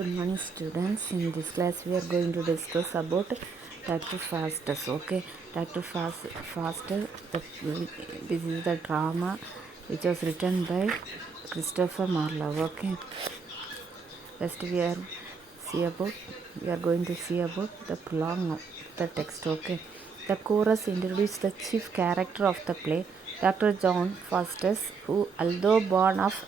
Good morning, students. In this class, we are going to discuss about Dr. Faustus. Okay, Dr. Faustus. This is the drama which was written by Christopher Marlowe. Okay, first we are going to see about the prologue of the text. Okay, the chorus introduces the chief character of the play, Dr. John Faustus, who, although born of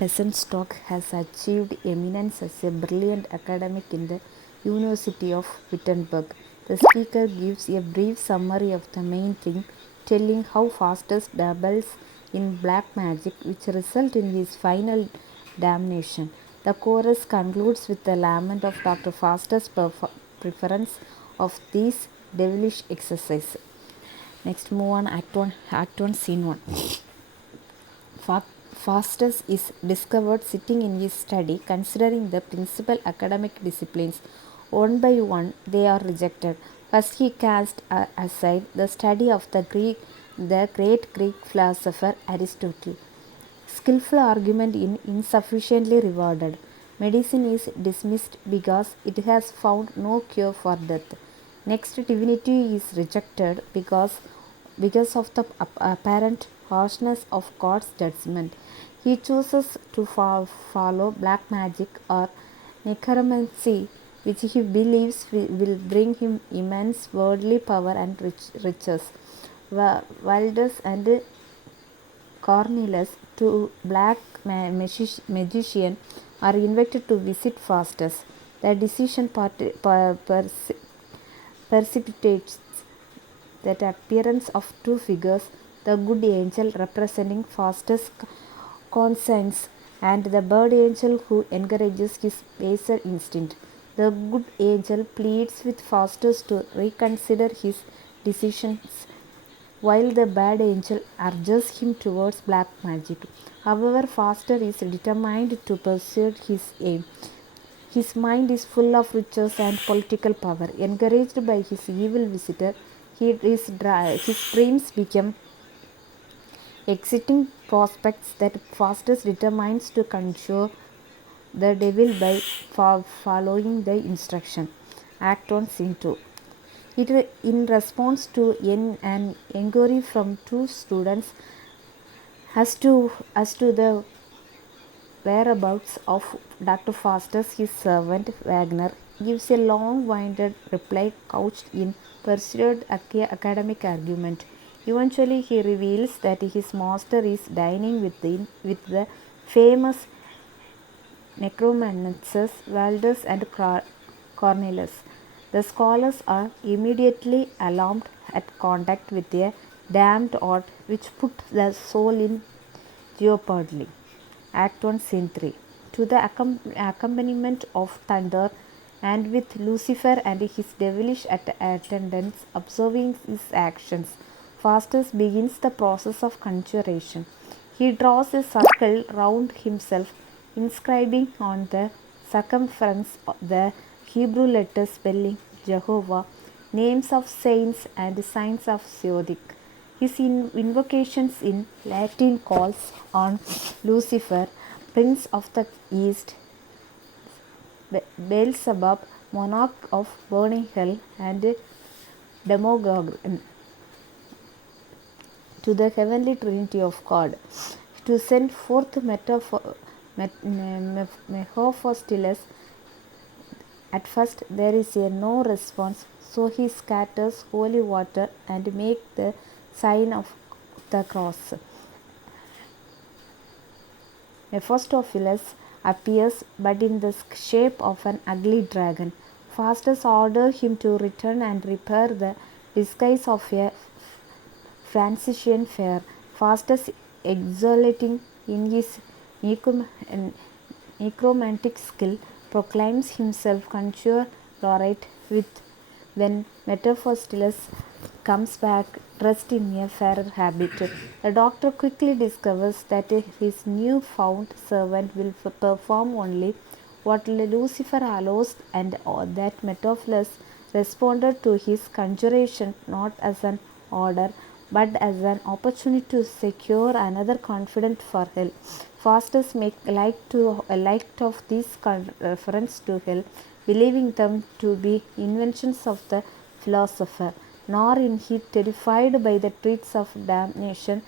peasant stock, has achieved eminence as a brilliant academic in the University of Wittenberg. The speaker gives a brief summary of the main theme, telling how Faustus dabbles in black magic, which results in his final damnation. The chorus concludes with the lament of Dr. Faustus' preference of these devilish exercises. Next, move on Act 1, Scene 1. Faustus is discovered sitting in his study, considering the principal academic disciplines. One by one, they are rejected. First, he casts aside the study of the great Greek philosopher Aristotle. Skillful argument is insufficiently rewarded. Medicine is dismissed because it has found no cure for death. Next, divinity is rejected because of the apparent harshness of God's judgment. He chooses to follow black magic or necromancy, which he believes will bring him immense worldly power and riches. Wilders and Cornelius, two black magicians, are invited to visit Faustus. The decision precipitates that appearance of two figures, the good angel representing Faustus' conscience and the bad angel who encourages his baser instinct. The good angel pleads with Faustus to reconsider his decisions, while the bad angel urges him towards black magic. However, Faustus is determined to pursue his aim. His mind is full of riches and political power. Encouraged by his evil visitor, his dreams become exciting prospects that Faustus determines to conjure the devil by following the instruction. Act 1, Scene 2. In response to an inquiry from two students as to the whereabouts of Dr. Faustus, his servant Wagner gives a long-winded reply couched in persuaded academic argument. Eventually, he reveals that his master is dining with the famous necromancers Waldus and Cornelius. The scholars are immediately alarmed at contact with a damned art which put the soul in jeopardy. Act 1, Scene 3. To the accompaniment of thunder, and with Lucifer and his devilish attendants observing his actions, Faustus begins the process of conjuration. He draws a circle round himself, inscribing on the circumference the Hebrew letters spelling Jehovah, names of saints and signs of zodiac. His invocations in Latin calls on Lucifer, Prince of the East, Beelzebub, monarch of burning hell, and Demogorgon, to the heavenly Trinity of God, to send forth Mephistopheles. At first there is no response, so he scatters holy water and makes the sign of the cross. Mephistopheles appears, but in the shape of an ugly dragon. Faustus orders him to return and repair the disguise of a Franciscan fair. Faustus, exulting in his necromantic skill, proclaims himself conjuror laureate when Mephistopheles comes back dressed in a fairer habit. The doctor quickly discovers that his new found servant will perform only what Lucifer allows, and that Mephistopheles responded to his conjuration not as an order but as an opportunity to secure another confidant for hell. Faustus make light of these reference to hell, believing them to be inventions of the philosopher. Nor is he terrified by the threats of damnation.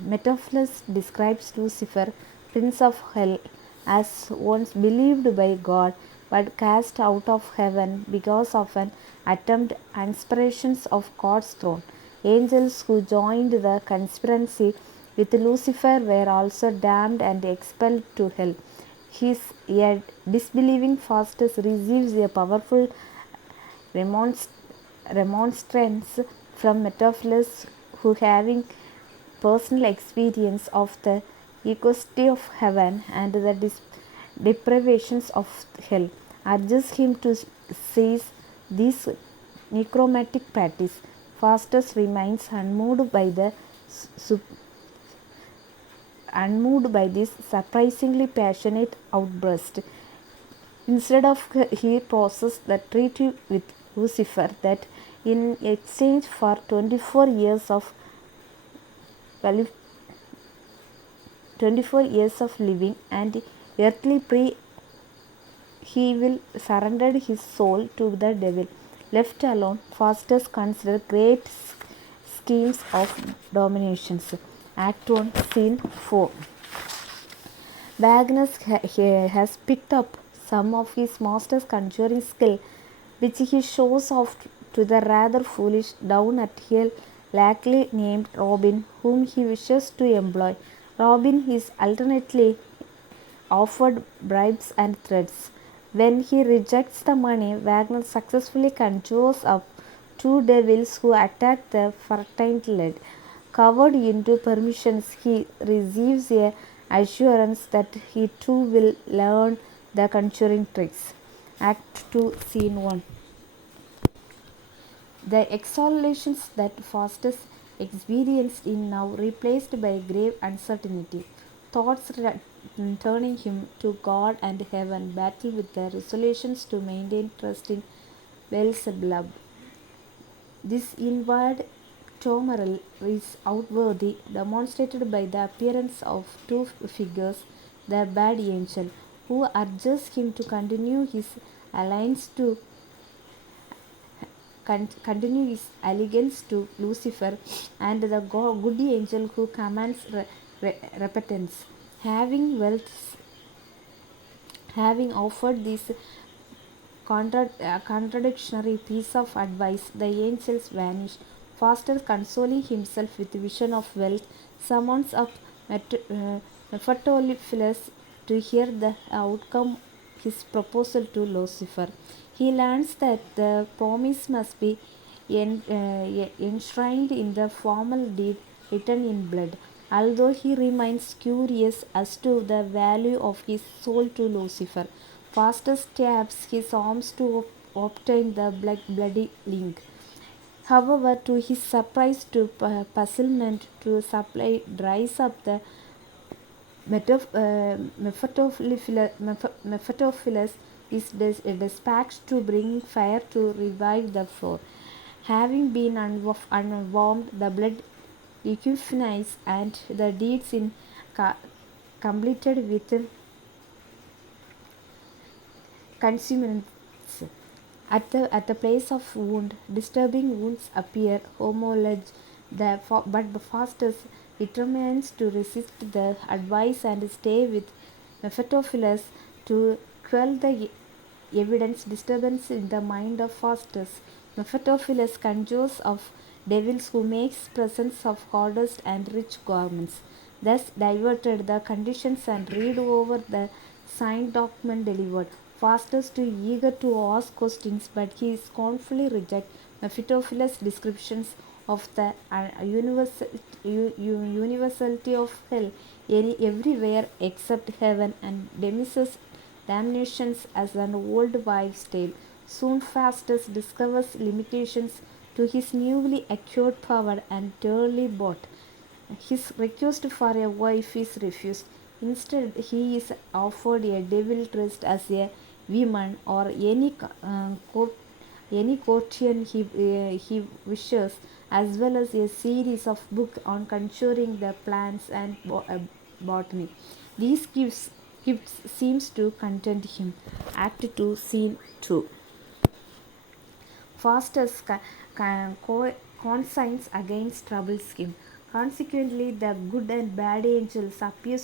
Mephistopheles describes Lucifer, prince of hell, as once believed by God but cast out of heaven because of an attempt aspirations of God's throne. Angels who joined the conspiracy with Lucifer were also damned and expelled to hell. His yet disbelieving Faustus receives a powerful remonstrance from Mephistopheles, who, having personal experience of the equity of heaven and the deprivations of hell, urges him to cease this necromantic practice. Faustus remains unmoved by this surprisingly passionate outburst. Instead of he processed the treaty with Lucifer that in exchange for 24 years of 24 years of living and earthly prey, he will surrender his soul to the devil. Left alone, Faustus considered great schemes of dominations. Act 1, Scene 4. Magnus has picked up some of his master's conjuring skill, which he shows off to the rather foolish down at heel lackey named Robin, whom he wishes to employ. Robin is alternately offered bribes and threats. When he rejects the money, Wagner successfully conjures up two devils who attack the fertile lad. Covered into permissions, he receives a assurance that he too will learn the conjuring tricks. Act 2, Scene 1. The exhalations that Faustus experienced is now replaced by grave uncertainty. Thoughts turning him to God and heaven battle with the resolutions to maintain trust in Beelzebub. This inward turmoil is outwardly demonstrated by the appearance of two figures, the bad angel, who urges him to continue his alliance to continue his allegiance to Lucifer, and the good angel who commands repentance. Having offered this contradictory piece of advice, the angels vanish. Faster, consoling himself with vision of wealth, summons up Mephistopheles to hear the outcome his proposal to Lucifer. He learns that the promise must be enshrined in the formal deed written in blood. Although he remains curious as to the value of his soul to Lucifer, Faustus stabs his arms to obtain the bloody link. However, to his surprise to puzzlement, to supply dries up the Mephistopheles is dispatched to bring fire to revive the floor. Having been unwarmed, the blood liquefies and the deeds in completed with consummates. At the place of wound, disturbing wounds appear homologous. But Faustus determines to resist the advice and stay with Mephistopheles to quell the evidence disturbance in the mind of Faustus. Mephistopheles conjures of devils who makes presents of goddess and rich garments. Thus diverted the conditions and read over the signed document delivered. Faustus too eager to ask questions, but he scornfully rejects Mephistopheles' descriptions of the universality of hell everywhere except heaven, and dismisses damnations as an old wives' tale. Soon Faustus discovers limitations to his newly acquired power and dearly bought. His request for a wife is refused. Instead, he is offered a devil dressed as a woman or any court any courtier he wishes, as well as a series of books on conjuring the plants and botany. These gifts seems to content him. Act 2, Scene 2. Faustus consigns against trouble scheme. Consequently, the good and bad angels appear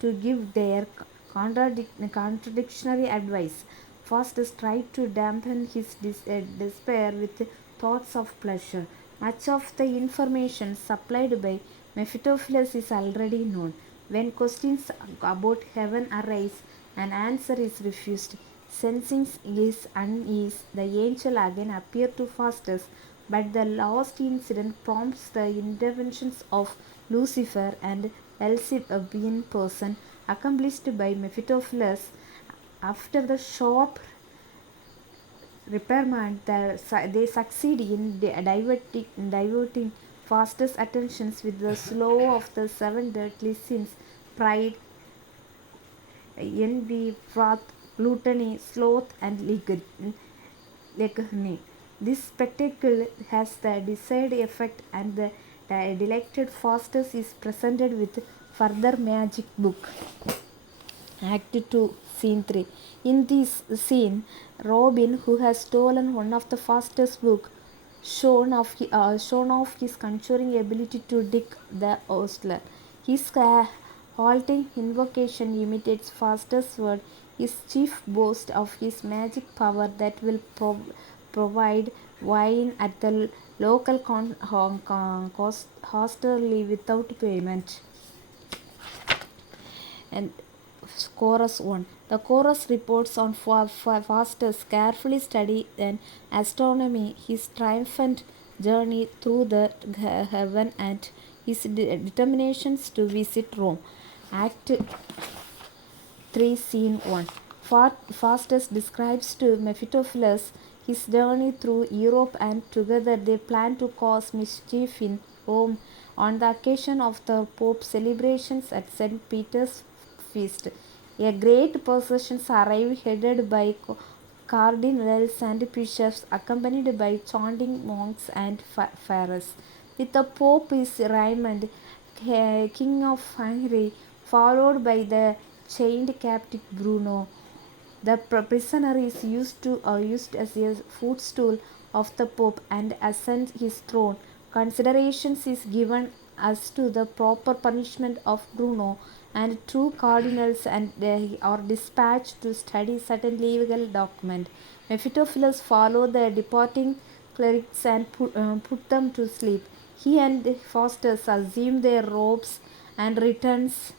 to give their contradictory advice. Faustus tried to dampen his despair with thoughts of pleasure. Much of the information supplied by Mephistopheles is already known. When questions about heaven arise, an answer is refused. Sensing his unease, the angel again appears to Faustus, but the last incident prompts the interventions of Lucifer and Beelzebub person, accomplished by Mephistopheles. After the sharp reprimand, they succeed in diverting Faustus' attentions with the slow of the seven deadly sins: pride, envy, wrath, gluttony, sloth, and leghorn. This spectacle has the desired effect, and the delected Faustus is presented with further magic book. Act 2, Scene 3. In this scene, Robin, who has stolen one of the fastest books, shown off his conjuring ability to dig the ostler. His halting invocation imitates Faustus' word, his chief boast of his magic power that will provide wine at the local hostelry without payment. And chorus 1. The chorus reports on Faustus' carefully study and astronomy, his triumphant journey through the heaven, and his determinations to visit Rome. Act 3, Scene 1. Faustus describes to Mephistopheles his journey through Europe, and together they plan to cause mischief in Rome on the occasion of the Pope's celebrations at St. Peter's feast. A great procession arrived headed by cardinals and bishops, accompanied by chanting monks and friars. With the Pope is Raymond, King of Hungary, followed by the chained captive Bruno. The prisoner is used as a footstool of the Pope and ascends his throne. Considerations is given as to the proper punishment of Bruno, and two cardinals and are dispatched to study certain legal document. Mephistopheles follow the departing clerics and put them to sleep. He and Faustus assume their robes and returns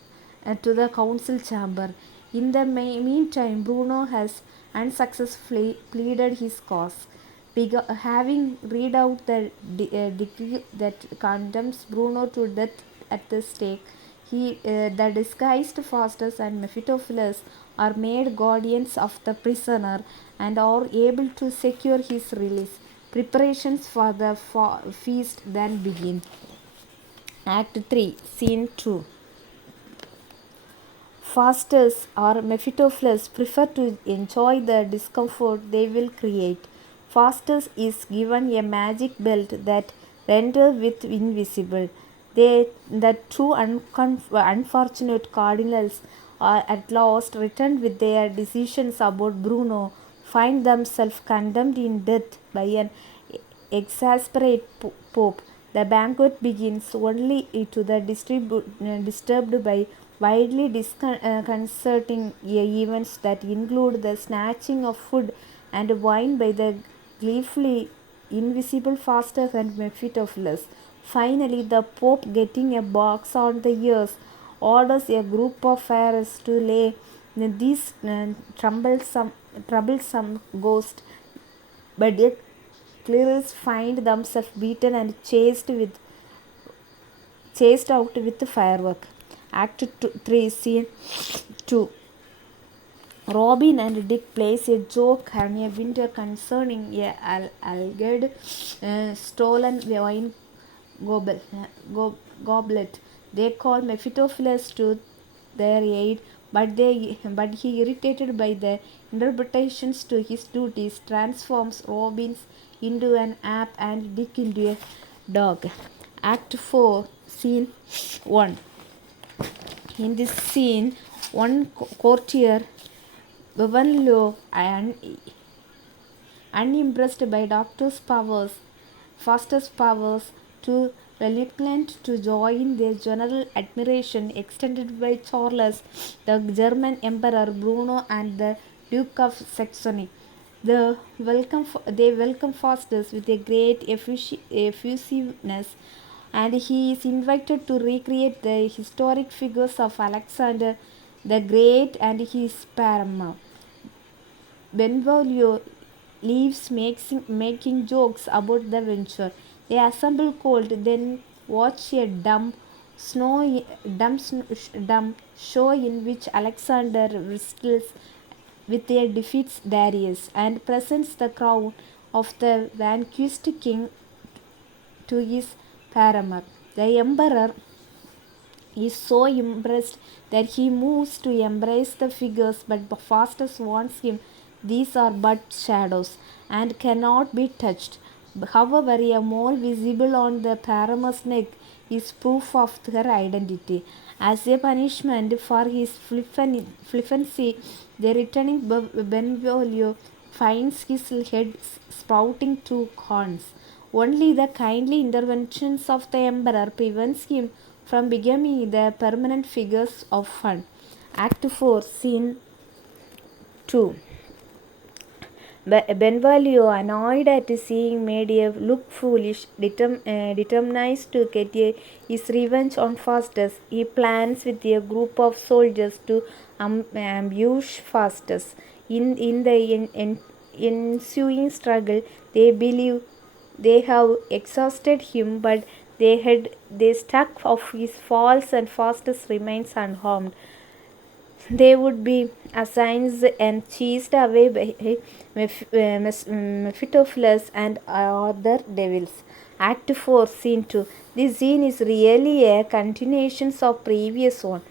to the council chamber. In the meantime, Bruno has unsuccessfully pleaded his cause. Having read out the decree that condemns Bruno to death at the stake, the disguised Faustus and Mephistopheles are made guardians of the prisoner and are able to secure his release. Preparations for the feast then begin. Act 3, Scene 2. Faustus or Mephistopheles prefer to enjoy the discomfort they will create. Faustus is given a magic belt that renders with invisible. The two unfortunate cardinals are at last returned with their decisions about Bruno, find themselves condemned in death by an exasperate pope. The banquet begins only to the disturbed by widely disconcerting events that include the snatching of food and wine by the gleefully invisible Faustus and Mephistopheles. Finally, the Pope, getting a box on the ears, orders a group of friars to lay these troublesome ghosts, but yet clerics find themselves beaten and chased out with firework. Act 3, Scene 2. Robin and Dick plays a joke on a winter concerning a alleged stolen wine goblet. They call Mephistopheles to their aid, but he, irritated by the interpretations to his duties, transforms Robbins into an ape and Dick into a dog. Act 4, Scene 1. In this scene, one courtier, Bevanlo, unimpressed by Faustus' powers, too reluctant to join the general admiration extended by Charles, the German Emperor Bruno, and the Duke of Saxony. They welcome Faustus with a great effusiveness, and he is invited to recreate the historic figures of Alexander the Great and his paramour. Benvolio leaves making jokes about the venture. They assemble cold, then watch a dumb show in which Alexander wrestles with a defeats Darius and presents the crown of the vanquished king to his paramour. The emperor is so impressed that he moves to embrace the figures, but Faustus warns him these are but shadows and cannot be touched. However, a mole visible on the paramour's neck is proof of her identity. As a punishment for his flippancy, the returning Benvolio finds his head sprouting two horns. Only the kindly interventions of the emperor prevents him from becoming the permanent figures of fun. Act 4, Scene 2. Benvolio, annoyed at seeing Medea look foolish, determines to get his revenge on Faustus. He plans with a group of soldiers to ambush Faustus. In the ensuing struggle, they believe they have exhausted him, but they struck off his falls and Faustus remains unharmed. They would be assassins and chased away by Mephistopheles and other devils. Act 4, Scene 2. This scene is really a continuation of previous one.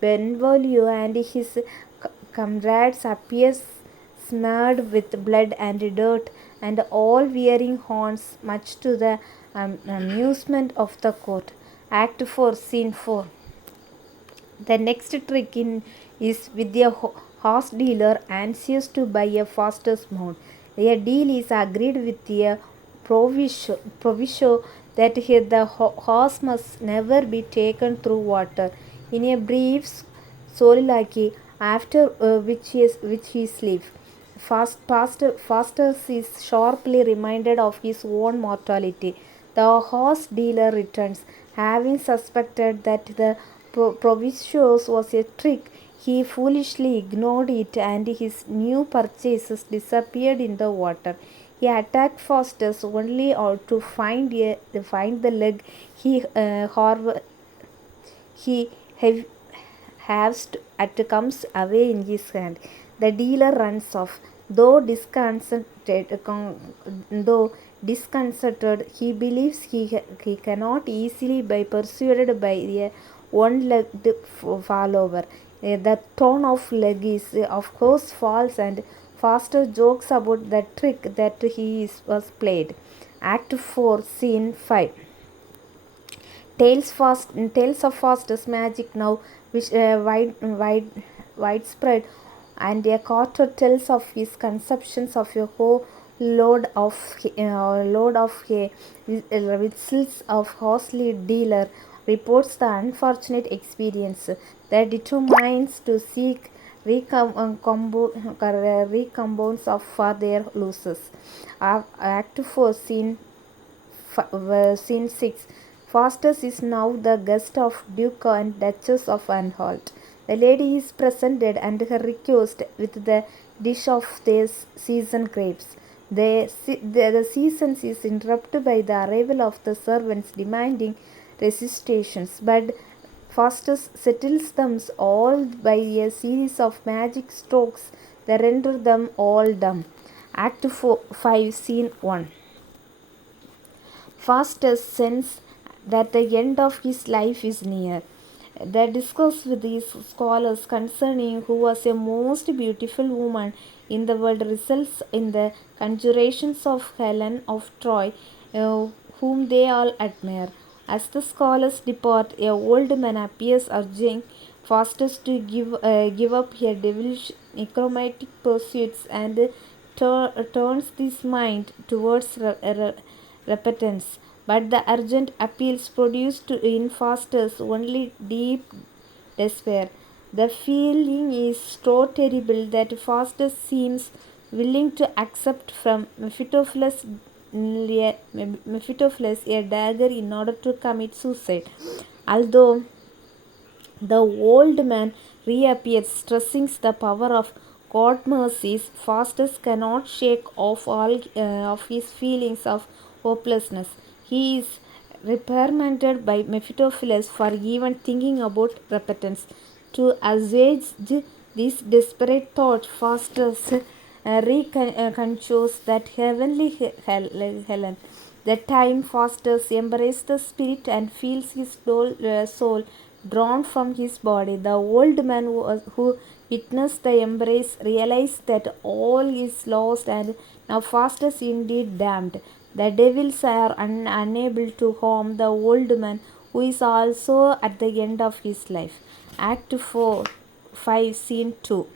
Benvolio and his comrades appear smeared with blood and dirt and all wearing horns, much to the amusement of the court. Act 4, Scene 4. The next trick is with a horse dealer anxious to buy a Faustus mount. A deal is agreed with a proviso that the horse must never be taken through water. In a brief soliloquy, after which he sleeps, Faustus is sharply reminded of his own mortality. The horse dealer returns, having suspected that the provisos was a trick. He foolishly ignored it, and his new purchases disappeared in the water. He attacked Faustus only to find the leg he he has at comes away in his hand. The dealer runs off, though disconcerted. He believes he cannot easily be persuaded by a one-legged follower. The tone of leg is of course false, and Faustus jokes about the trick that was played. Act 4, Scene 5. Tales of Faustus magic now which widespread, and a quarter tells of his conceptions of a whole load of hay. Whistles of horsely dealer reports the unfortunate experience that determines to seek recompense for their losses. Act 4, Scene 6. Faustus is now the guest of Duke and Duchess of Anhalt. The lady is presented and her request with the dish of their seasoned grapes. The season is interrupted by the arrival of the servants demanding restitutions, but Faustus settles them all by a series of magic strokes that render them all dumb. Act 5, Scene 1. Faustus senses that the end of his life is near. They discussed with these scholars concerning who was a most beautiful woman in the world results in the conjurations of Helen of Troy, uh, whom they all admire. As the scholars depart, a old man appears urging Faustus to give up her devilish necromantic pursuits and turns his mind towards repentance. But the urgent appeals produced in Faustus only deep despair. The feeling is so terrible that Faustus seems willing to accept from Mephistopheles a dagger in order to commit suicide. Although the old man reappears, stressing the power of God's mercies. Faustus cannot shake off all of his feelings of hopelessness. He is reprimanded by Mephistopheles for even thinking about repentance. To assuage these desperate thoughts, Faustus reconstructs that heavenly Helen. The time Faustus embraces the spirit and feels his soul drawn from his body. The old man who witnessed the embrace realized that all is lost and now Faustus indeed damned. The devils are unable to harm the old man who is also at the end of his life. Act 4, 5, Scene 2.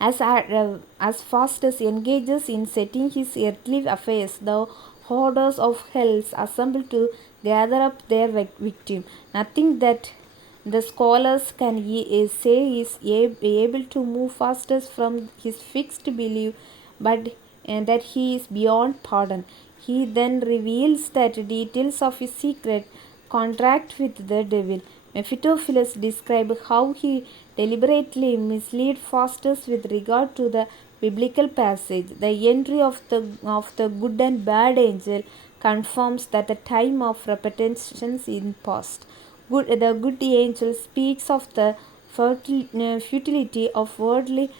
As Faustus engages in setting his earthly affairs, the horrors of hell assemble to gather up their victim. Nothing that the scholars can say is able to move Faustus from his fixed belief, but that he is beyond pardon. He then reveals that details of his secret contract with the devil. Mephistopheles described how he deliberately misled Faustus with regard to the biblical passage. The entry of the good and bad angel confirms that the time of repentance is past. The good angel speaks of the futility of worldly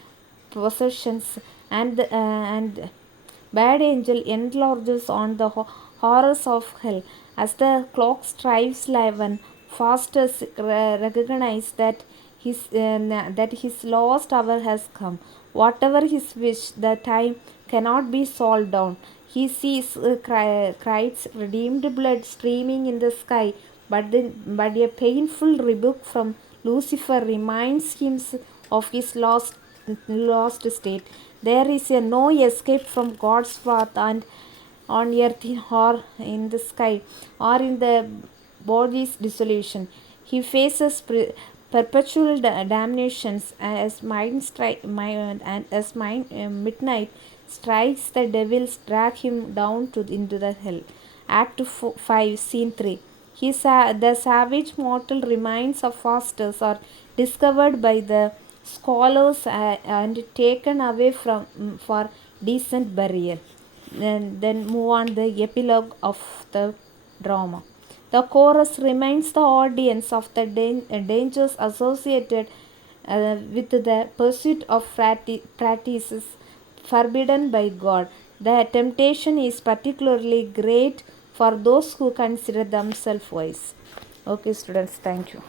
possessions, and bad angel enlarges on the horrors of hell. As the clock strikes 11, Faustus recognizes that his lost hour has come. Whatever his wish, the time cannot be solved down. He sees Christ's redeemed blood streaming in the sky, but a painful rebuke from Lucifer reminds him of his lost state. There is no escape from God's wrath and on earth or in the sky or in the body's dissolution. He faces perpetual damnations midnight strikes. The devils drag him down into the hell. Act 5, Scene 3. The savage mortal remains of Faustus are discovered by the scholars and taken away for decent burial. Then move on the epilogue of the drama. The chorus reminds the audience of the dangers associated with the pursuit of practices forbidden by God. The temptation is particularly great for those who consider themselves wise. Okay, students, thank you.